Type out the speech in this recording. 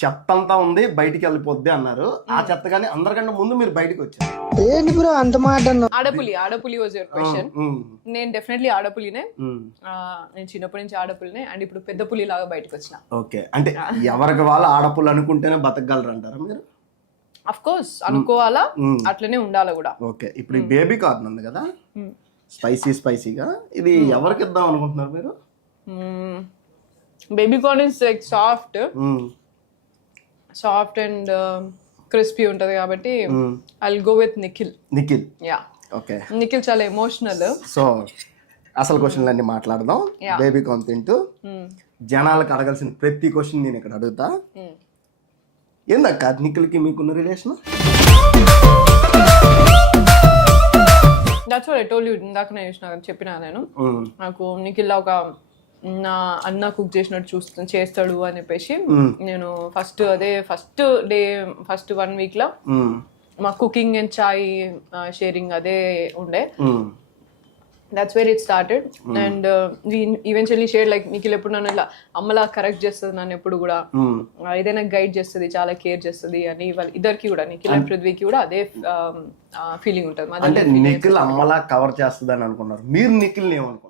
చెత్త అంతా ఉంది బయటికి వెళ్ళిపోద్ది అన్నారు. ఆ చెత్త కానీ అందరికంటే ముందు మీరు బయటికి వచ్చారు. ఏంటి బ్రో అంత మాట అన్నావు? ఆడపులి వాజ్ యువర్ క్వశ్చన్. నేను డెఫినెట్లీ ఆడపులినే. నేను చిన్నప్పటి నుంచి ఆడపులినే అండ్ ఇప్పుడు పెద్ద పులి లాగా బయటకు వచ్చిన. ఓకే, అంటే ఎవరికి వాళ్ళు ఆడపులు అనుకుంటేనే బతకగలరు అంటారా మీరు? అఫ్ కోర్స్ అనుకోవాలా, అట్లనే ఉండాలా కూడా. ఓకే, ఇప్పుడు ఈ బేబీ కార్న్ ఉంది కదా, స్పైసీగా, ఇది ఎవరికి ఇద్దాం అనుకుంటున్నారు మీరు? Baby corn is like soft and crispy ఉంటది కాబట్టి I will go with Nikhil. Yeah, okay. Nikhil చాలా ఎమోషనల్. సో అసలు క్వశ్చన్లు అన్ని మాట్లాడదాం. బేబీ కార్న్ తింటూ జనాలకు అడగాల్సిన ప్రతి క్వశ్చన్ నేను ఇక్కడ అడుగుతా. ఏందక్క నిఖిల్కి మీకున్న relation? That's what I told you. ఇందాక నేను చెప్పినా నేను, నాకు నిఖిల్ ఒక నా అన్న కుక్ చేసినట్టు చేస్తాడు అని చెప్పేసి నేను ఫస్ట్ డే ఫస్ట్ 1 week లో మా కుకింగ్ అండ్ చాయ్ షేరింగ్ అదే ఉండే. That's where it started and we eventually share like Nikhil ఎప్పుడు నన్ను ఇలా అమ్మలా కరెక్ట్ చేస్తుంది, నన్ను ఎప్పుడు కూడా ఏదైనా గైడ్ చేస్తుంది, చాలా కేర్ చేస్తుంది అని. వాళ్ళ ఇద్దరికి కూడా నిఖిల్ అండ్ పృథ్వీకి కూడా అదే ఫీలింగ్ ఉంటుంది. నిఖిల్ అమ్మలా కవర్ చేస్తుంది అని అనుకున్నారు మీరు, నిఖిల్ ఏమనుకున్నారు?